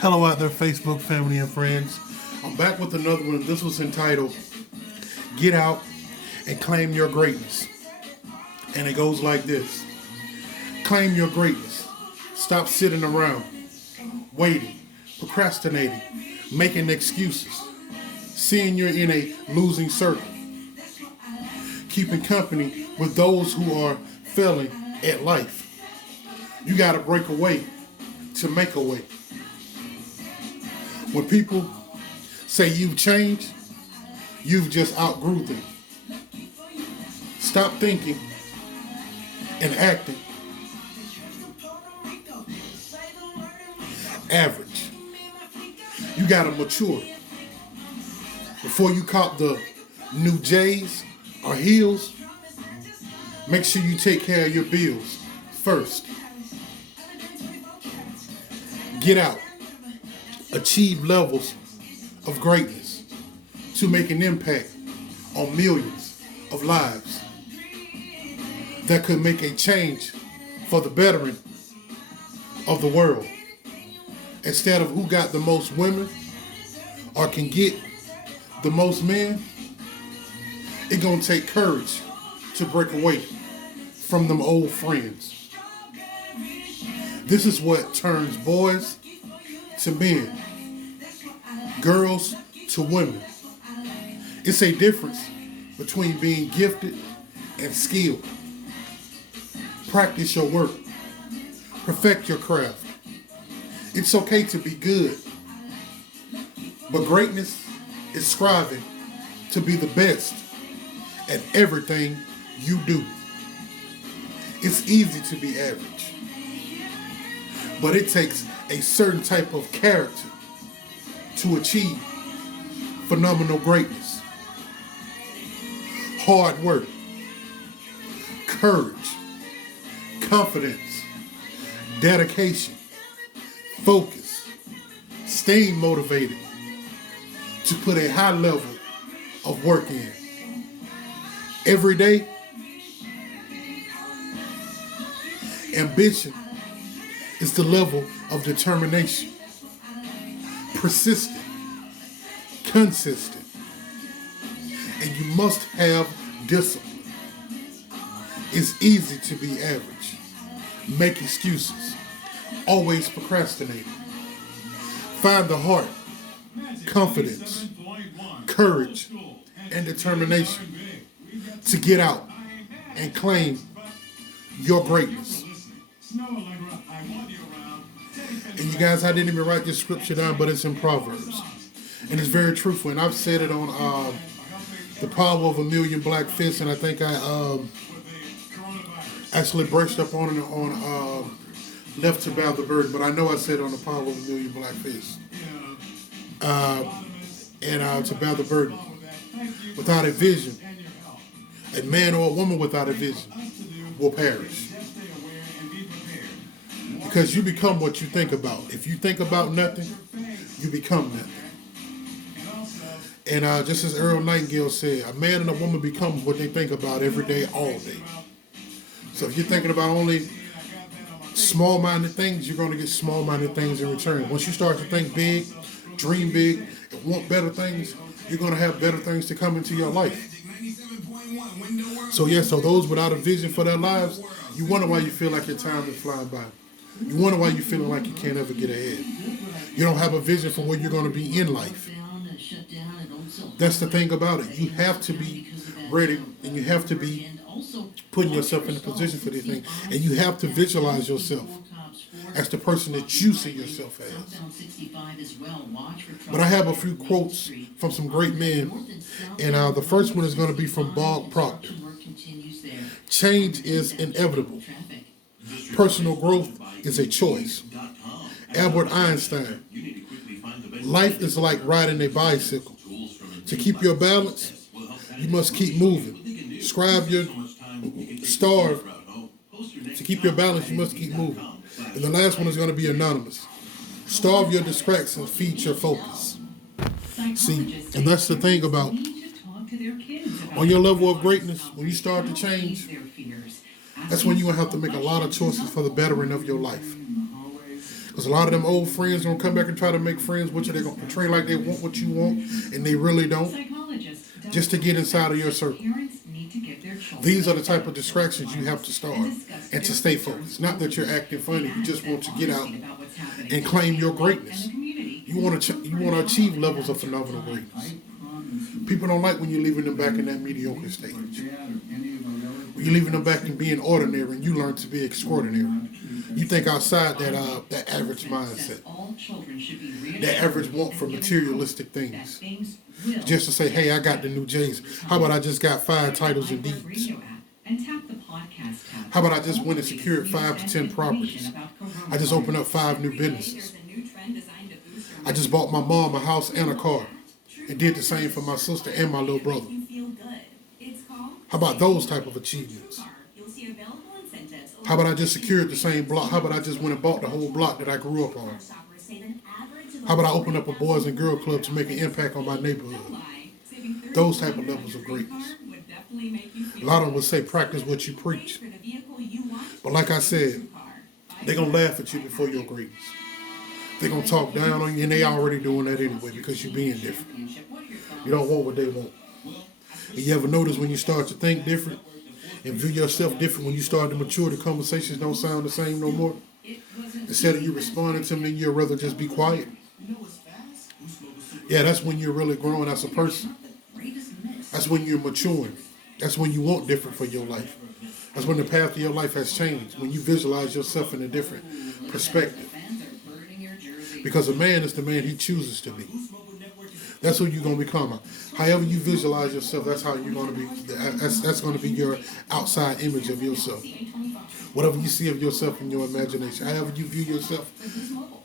Hello out there, Facebook family and friends. I'm back with another one. This was entitled Get Out and Claim Your Greatness. And it goes like this. Claim your greatness. Stop sitting around, waiting, procrastinating, making excuses, seeing you're in a losing circle, keeping company with those who are failing at life. You got to break away to make a way. When people say you've changed, you've just outgrew them. Stop thinking and acting average. You gotta mature. Before you cop the new J's or heels, make sure you take care of your bills first. Get out. Achieve levels of greatness to make an impact on millions of lives that could make a change for the betterment of the world. Instead of who got the most women or can get the most men, it's gonna take courage to break away from them old friends. This is what turns boys to men, girls to women. It's a difference between being gifted and skilled. Practice your work. Perfect your craft. It's okay to be good, but greatness is striving to be the best at everything you do. It's easy to be average, but it takes a certain type of character to achieve phenomenal greatness. Hard work, courage, confidence, dedication, focus, staying motivated to put a high level of work in. Every day, ambition is the level of determination. Persistent, consistent, and you must have discipline. It's easy to be average, make excuses, always procrastinating. Find the heart, confidence, courage, and determination to get out and claim your greatness. And you guys, I didn't even write this scripture down, but it's in Proverbs. And it's very truthful. And I've said it on The Power of a Million Black Fists, and I think I actually brushed up on it on Left to Bear the Burden, but I know I said it on The Power of a Million Black Fists. And to bear the burden. Without a vision, a man or a woman without a vision will perish. Because you become what you think about. If you think about nothing, you become nothing. And just as Earl Nightingale said, a man and a woman become what they think about every day, all day. So if you're thinking about only small-minded things, you're going to get small-minded things in return. Once you start to think big, dream big, and want better things, you're going to have better things to come into your life. So so those without a vision for their lives, you wonder why you feel like your time is flying by. You wonder why you're feeling like you can't ever get ahead. You don't have a vision for where you're going to be in life. That's the thing about it. You have to be ready, and you have to be putting yourself in a position for these things. And you have to visualize yourself as the person that you see yourself as. But I have a few quotes from some great men. And the first one is going to be from Bob Proctor. Change is inevitable. Personal growth is a choice. Albert Einstein. Life is like riding a bicycle. To keep your balance, you must keep moving. Starve. To keep your balance, you must keep moving. And the last one is going to be anonymous. Starve your distractions, feed your focus. See, and that's the thing about on your level of greatness, when you start to change, that's when you're going to have to make a lot of choices for the bettering of your life. Because a lot of them old friends gonna come back and try to make friends with you. They're gonna portray like they want what you want, and they really don't, just to get inside of your circle. These are the type of distractions you have to start and to stay focused. Not that you're acting funny. You just want to get out and claim your greatness. You want to achieve levels of phenomenal greatness. People don't like when you're leaving them back in that mediocre stage. When you're leaving them back in being ordinary and you learn to be extraordinary. You think outside that average mindset, that average want for materialistic things. Just to say, hey, I got the new J's. How about I just got 5 titles and deeds? How about I just went and secured 5 to 10 properties? I just opened up 5 new businesses. I just bought my mom a house and a car. And did the same for my sister and my little brother. How about those type of achievements? How about I just secured the same block? How about I just went and bought the whole block that I grew up on? How about I open up a boys and girl club to make an impact on my neighborhood? Those type of levels of greatness. A lot of them would say practice what you preach. But like I said, they're going to laugh at you before your greatness. They're going to talk down on you, and they already doing that anyway because you're being different. You don't want what they want. And you ever notice when you start to think different and view yourself different, when you start to mature, the conversations don't sound the same no more? Instead of you responding to me, you'd rather just be quiet. Yeah, that's when you're really growing as a person. That's when you're maturing. That's when you want different for your life. That's when the path of your life has changed. When you visualize yourself in a different perspective. Because a man is the man he chooses to be. That's who you're going to become. However you visualize yourself, that's how you're going to be. That's going to be your outside image of yourself. Whatever you see of yourself in your imagination. However you view yourself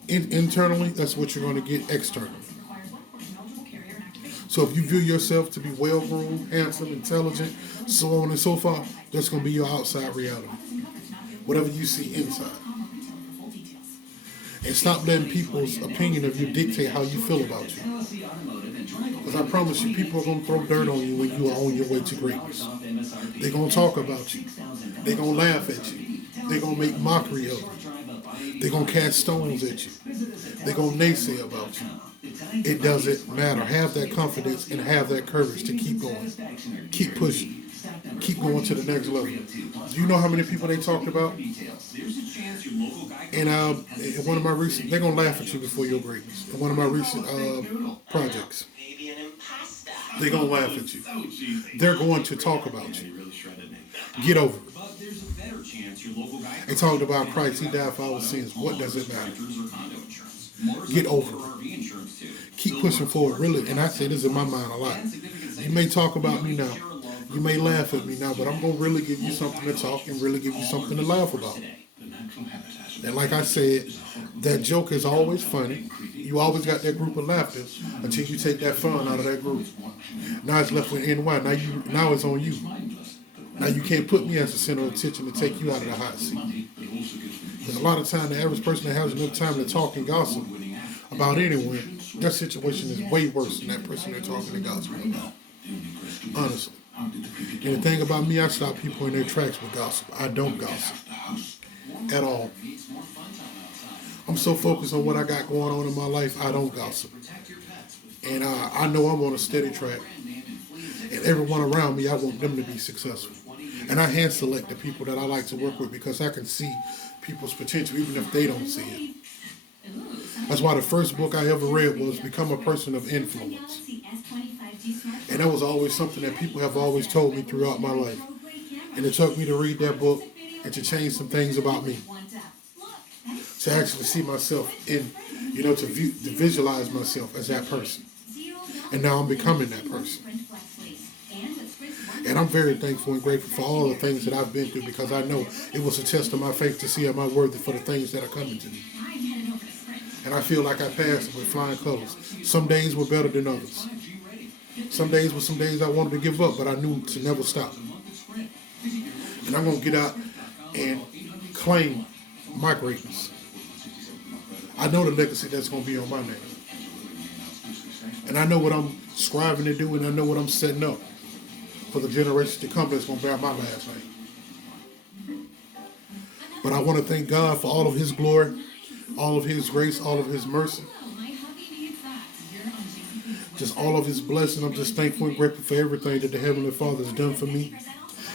internally, that's what you're going to get externally. So if you view yourself to be well-groomed, handsome, intelligent, so on and so forth, that's going to be your outside reality. Whatever you see inside. And stop letting people's opinion of you dictate how you feel about you. Because I promise you, people are going to throw dirt on you when you are on your way to greatness. They're going to talk about you. They're going to laugh at you. They're going to make mockery of you. They're going to cast stones at you. They're going to naysay about you. It doesn't matter. Have that confidence and have that courage to keep going. Keep pushing. Keep going to the next level. Do you know how many people they talked about? And in one of my recent, they're going to laugh at you before your greatness. In one of my recent projects, they're going to laugh at you. They're going to talk about you. Get over it. They talked about Christ. He died for our sins. What does it matter? Get over it. Keep pushing forward, really. And I say this in my mind a lot. You may talk about me now. You may laugh at me now, but I'm going to really give you something to talk and really give you something to laugh about. And like I said, that joke is always funny. You always got that group of laughter until you take that fun out of that group. Now it's left with NY. Now it's on you. Now you can't put me as the center of attention to take you out of the hot seat. Because a lot of time, the average person that has enough time to talk and gossip about anyone, their situation is way worse than that person they're talking and gossiping about. Honestly. And the thing about me, I stop people in their tracks with gossip. I don't gossip. At all. I'm so focused on what I got going on in my life, I don't gossip. And I know I'm on a steady track. And everyone around me, I want them to be successful. And I hand select the people that I like to work with because I can see people's potential even if they don't see it. That's why the first book I ever read was Become a Person of Influence. And that was always something that people have always told me throughout my life. And it took me to read that book and to change some things about me. To actually see myself in, to visualize myself as that person. And now I'm becoming that person. And I'm very thankful and grateful for all the things that I've been through because I know it was a test of my faith to see am I worthy for the things that are coming to me. And I feel like I passed with flying colors. Some days were better than others. Some days were some days I wanted to give up, but I knew to never stop. And I'm going to get out and claim my greatness. I know the legacy that's going to be on my name. And I know what I'm striving to do, and I know what I'm setting up for the generations to come that's going to bear my last name. But I want to thank God for all of his glory all of his grace, all of his mercy, just all of his blessing. I'm just thankful and grateful for everything that the Heavenly Father has done for me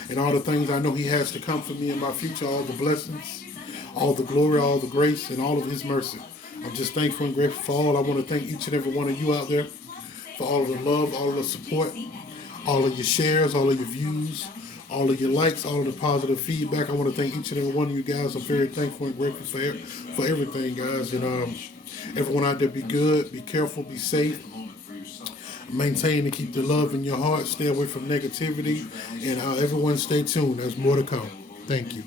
and all the things I know he has to come for me in my future, all the blessings, all the glory, all the grace, and all of his mercy. I'm just thankful and grateful for all. I want to thank each and every one of you out there for all of the love, all of the support, all of your shares, all of your views, all of your likes, all of the positive feedback. I want to thank each and every one of you guys. I'm very thankful and grateful for everything, guys. And everyone out there, be good, be careful, be safe. Maintain and keep the love in your heart. Stay away from negativity. And everyone stay tuned. There's more to come. Thank you.